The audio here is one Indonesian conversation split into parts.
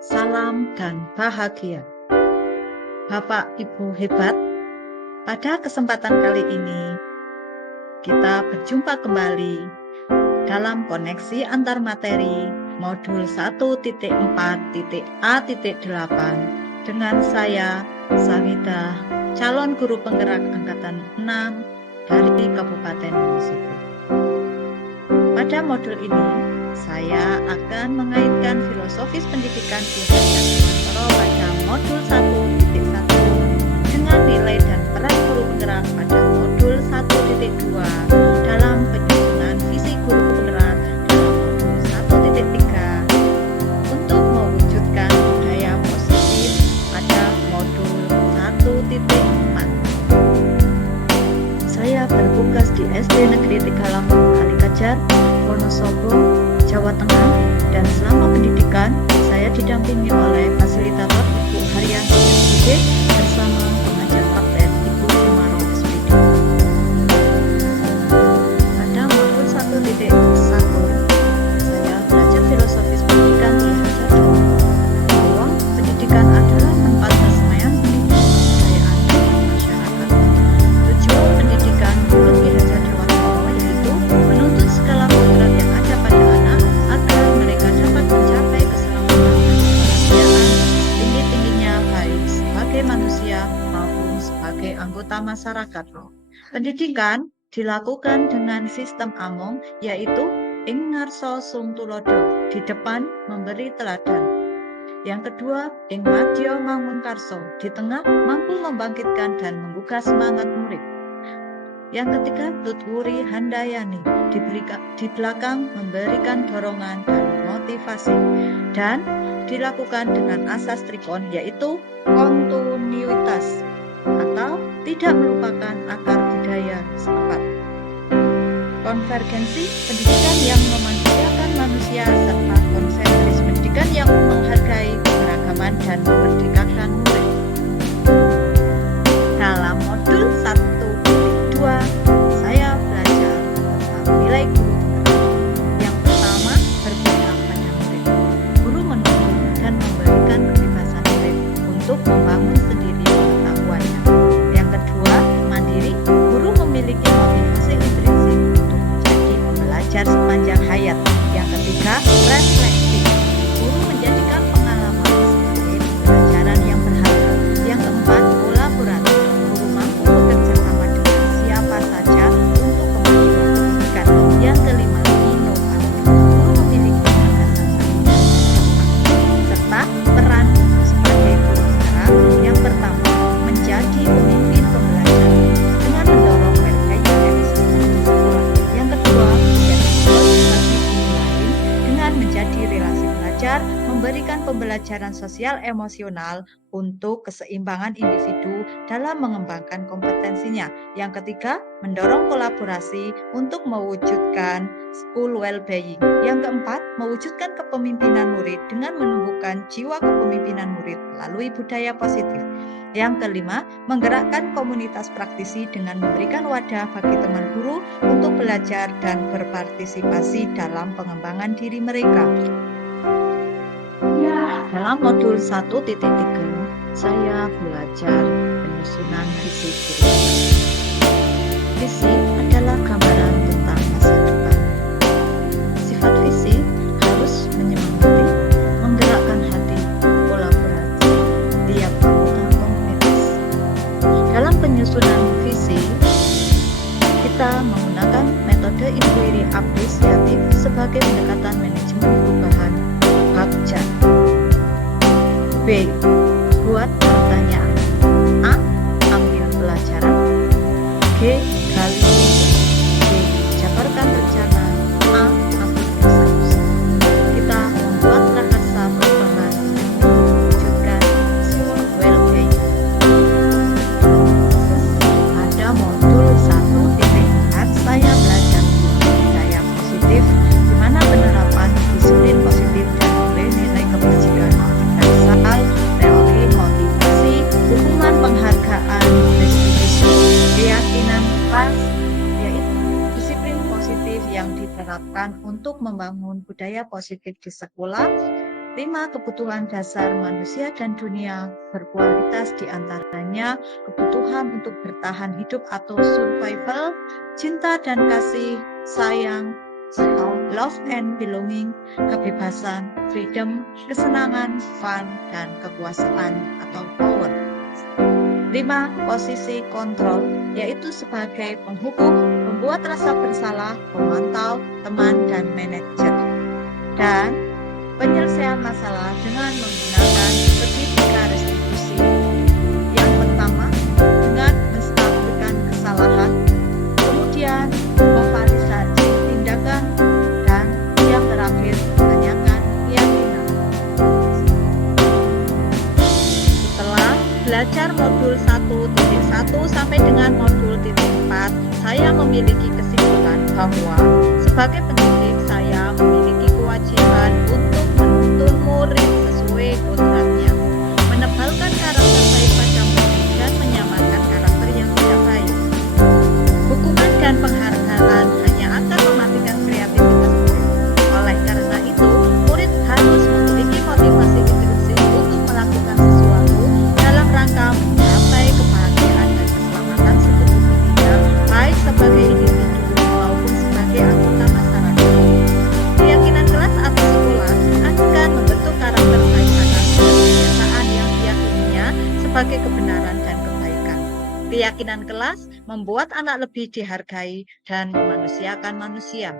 salam dan bahagia. Bapak Ibu hebat, pada kesempatan kali ini kita berjumpa kembali dalam koneksi antar materi modul 1.4.A.8 dengan saya, Sawida, calon guru penggerak angkatan 6 dari Kabupaten Wonosobo. Pada modul ini, saya akan mengaitkan filosofis pendidikan di Universitas Sumantoro pada modul 1.1 dengan nilai dan peran guru penggerak pada modul 1.2 dalam penyusunan visi guru penggerak dalam modul 1.3 untuk mewujudkan budaya positif pada modul 1.4. Saya bertugas di SD Negeri 3 Lampung Kalikajar, Wonosobo, Jawa Tengah, dan selama pendidikan saya didampingi oleh fasilitator Ibu Haryanti SPD bersama pengajar kapten Ibu Sumarno SPD. Pada modul 1.1 saya belajar filosofis pendidikan bahwa pendidikan adalah tempat persemaian kebudayaan masyarakat. Tujuan pendidikan bagi Raja Dewata yaitu menuntut segala kodrat yang ada pada anak agar mereka dapat mencapai keselamatan dan kebahagiaan tinggi-tingginya baik sebagai manusia maupun sebagai anggota masyarakat. Pendidikan dilakukan dengan sistem among yaitu ing ngarsa sung tulodo, di depan memberi teladan. Yang kedua, ing madya mangun karso, di tengah mampu membangkitkan dan menggugah semangat murid. Yang ketiga, tutwuri handayani, di belakang memberikan dorongan dan motivasi. Dan dilakukan dengan asas trikon yaitu kontinuitas atau tidak melupakan akar budaya setempat. Konvergensi pendidikan yang memanusiakan manusia serta konsentris pendidikan yang menghargai keberagaman dan memerdekakan murid. Dalam modul 1.2 saya belajar tentang nilai guru. Yang pertama, berpihak pada murid. Guru mendukung dan memberikan kebebasan murid untuk membangun sendiri pengetahuannya. Yang kedua, mandiri. Guru memiliki motivasi intrinsik untuk menjadi pembelajar sepanjang hayat. Yang ketiga, refleksi. Guru menjadikan pengalaman sebagai pembelajaran yang berharga. Yang keempat, kolaborasi. Guru mampu bekerja sama dengan siapa saja untuk kemajuan pendidikan. Yang kelima, inovatif. Guru memiliki gagasan serta peran sebagai guru penggerak. Yang pertama, menjadi pemimpin pembelajaran dengan mendorong mereka yang bisa di sekolah. Yang kedua, menjadi koordinasi guru lain dengan menjadi relasi belajar, memberikan pembelajaran sosial emosional untuk keseimbangan individu dalam mengembangkan kompetensinya. Yang ketiga, mendorong kolaborasi untuk mewujudkan school well-being. Yang keempat, mewujudkan kepemimpinan murid dengan menumbuhkan jiwa kepemimpinan murid melalui budaya positif. Yang kelima, menggerakkan komunitas praktisi dengan memberikan wadah bagi teman guru untuk belajar dan berpartisipasi dalam pengembangan diri mereka. Dalam modul 1.3, saya belajar penyusunan visi guru. Visi adalah gambaran tentang masa depan. Sifat visi harus menyemangati, menggerakkan hati, kolaborasi tiap anggota komunitas. Dalam penyusunan visi, kita menggunakan metode inquiry apresiatif sebagai pendekatan manajemen perubahan Bagja. B. Buat pertanyaan. A. Ambil pelajaran. G. Gali. D. Jabarkan rencana. A. Ambil eksekusi. Kita membuat prakarsa perubahan untuk mewujudkan school well-being. Pada modul 1.4 saya belajar budaya positif, di mana penerapan disiplin positif dan nilai-nilai kebajikan universal, teori motivasi, hukuman penghargaan, restitusi, keyakinan pas, yaitu disiplin positif yang diterapkan untuk membangun budaya positif di sekolah, 5 kebutuhan dasar manusia dan dunia berkualitas, di antaranya kebutuhan untuk bertahan hidup atau survival, cinta dan kasih, sayang, love and belonging, kebebasan, freedom, kesenangan, fun, dan kekuasaan atau power. 5 posisi kontrol, yaitu sebagai penghubung, membuat rasa bersalah, pemantau, teman, dan manajer. Dan penyelesaian masalah dengan menggunakan segitiga restitusi. Yang pertama, dengan menstabilkan kesalahan, kemudian memvalidasi tindakan, dan yang terakhir, menanyakan keyakinan. Setelah belajar modul 1.1 sampai dengan modul 4, saya memiliki kesimpulan bahwa sebagai pendidik saya memiliki kewajiban untuk menuntun murid sesuai kodratnya, menebalkan karakter baik pada murid dan menyamarkan karakter yang tidak baik. Hukuman dan penghargaan hanya akan mematikan kreativitas murid. Oleh karena itu, murid harus memiliki motivasi intrinsik untuk melakukan sesuatu dalam rangka mencapai kebahagiaan dan keselamatan seluruh dirinya, baik sebagai individu maupun sebagai anggota masyarakat. Keyakinan kelas atau sekolah akan membentuk karakter baik atas kebiasaan yang diyakininya sebagai kebenaran dan kebaikan. Keyakinan kelas membuat anak lebih dihargai dan memanusiakan manusia.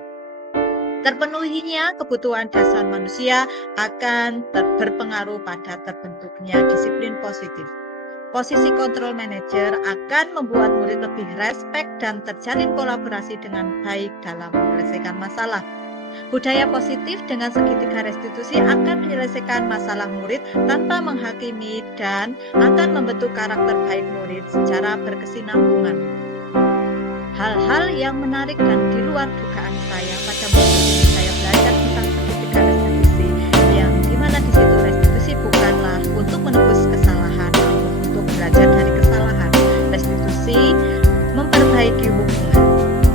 Terpenuhinya kebutuhan dasar manusia akan berpengaruh pada terbentuknya disiplin positif. Posisi kontrol manajer akan membuat murid lebih respek dan terjalin kolaborasi dengan baik dalam menyelesaikan masalah. Budaya positif dengan segitiga restitusi akan menyelesaikan masalah murid tanpa menghakimi dan akan membentuk karakter baik murid secara berkesinambungan. Hal-hal yang menarik dan di luar dugaan saya pada modul ini saya belajar tentang segitiga restitusi, yang dimana di situ restitusi bukanlah untuk menebus kesalahan, namun untuk belajar dari kesalahan. Restitusi memperbaiki hubungan.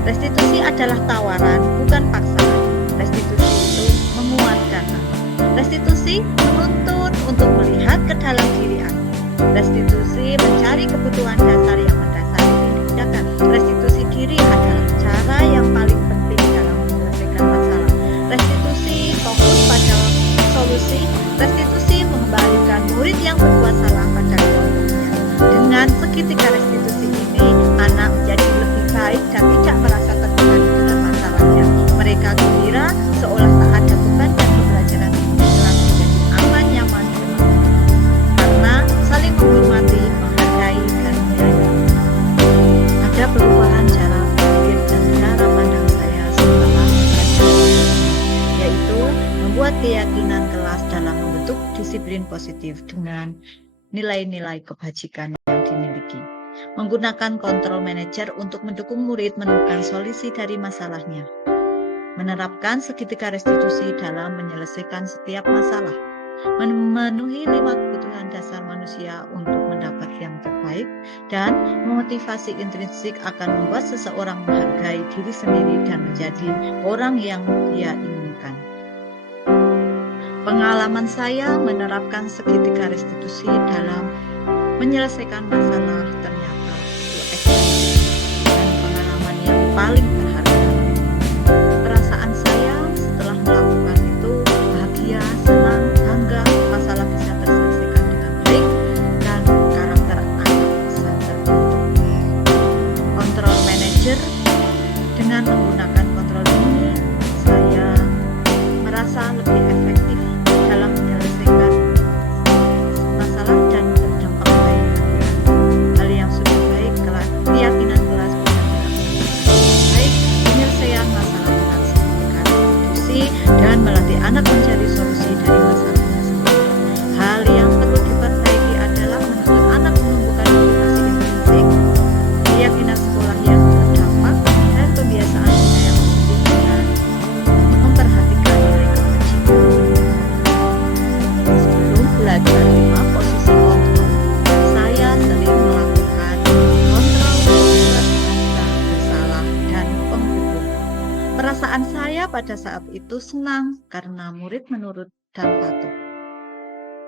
Restitusi adalah tawaran, bukan paksaan. Restitusi itu menguatkan. Restitusi menuntun untuk melihat ke dalam diri Anda. Restitusi mencari kebutuhan dasar yang mendasari tindakan. Restitusi diri adalah cara yang paling penting dalam menyelesaikan masalah. Restitusi fokus pada solusi. Restitusi mengembalikan murid yang berbuat salah pada kelompoknya. Dengan segitiga restitusi ini, anak menjadi lebih baik dan tidak merasa tertekan dengan masalahnya. Mereka gembira seolah tak ada beban dan pembelajaran telah menjadi aman, nyaman, karena saling menghormati, menghargai, dan menyayangi. Ada perubahan cara berpikir dan cara pandang saya setelah belajar, yaitu membuat keyakinan kelas dalam membentuk disiplin positif dengan nilai-nilai kebajikan yang dimiliki. Menggunakan kontrol manajer untuk mendukung murid menemukan solusi dari masalahnya. Menerapkan segitiga restitusi dalam menyelesaikan setiap masalah. Memenuhi 5 kebutuhan dasar manusia untuk mendapat yang terbaik, dan memotivasi intrinsik akan membuat seseorang menghargai diri sendiri dan menjadi orang yang dia inginkan. Pengalaman saya menerapkan segitiga restitusi dalam menyelesaikan masalah ternyata itu efektif dan pengalaman yang paling berharga. Perasaan saya setelah melakukan itu bahagia, senang, bangga, masalah bisa terselesaikan dengan baik, dan karakter anak bisa terbentuk. Kontrol manajer, dengan menggunakan kontrol ini, saya merasa lebih efektif dalam menyelesaikan masalah dan berdampak baik. Hal yang sudah baik, keyakinan kelas bisa dilakukan baik, penyelesaian masalah dengan segitiga restitusi, dan melatih anak mencari solusi dari masalahnya sendiri. Hal yang perlu diperbaiki adalah menuntut anak menumbuhkan motivasi intrinsik, keyakinan sekolah yang berdampak, dan kebiasaan budaya positif dengan memperhatikan nilai kebajikan. Sebelum belajar 5 posisi kontrol, saya sering melakukan kontrol rasa bersalah dan penghubung. Perasaan saya pada saat itu senang karena murid menurut dan patuh.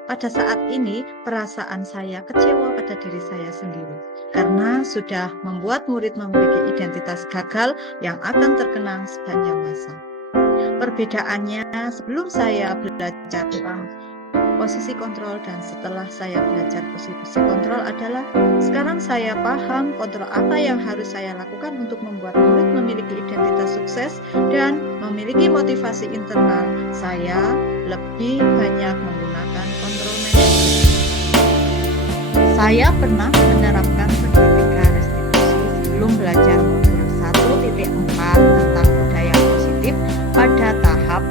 Pada saat ini, perasaan saya kecewa pada diri saya sendiri karena sudah membuat murid memiliki identitas gagal yang akan terkenang sepanjang masa. Perbedaannya, sebelum saya belajar tentang posisi kontrol dan setelah saya belajar posisi kontrol adalah sekarang saya paham kontrol apa yang harus saya lakukan untuk membuat murid memiliki identitas sukses dan memiliki motivasi internal. Saya lebih banyak menggunakan kontrol manajemen. Saya pernah menerapkan segitiga restitusi sebelum belajar modul 1.4 tentang budaya positif pada tahap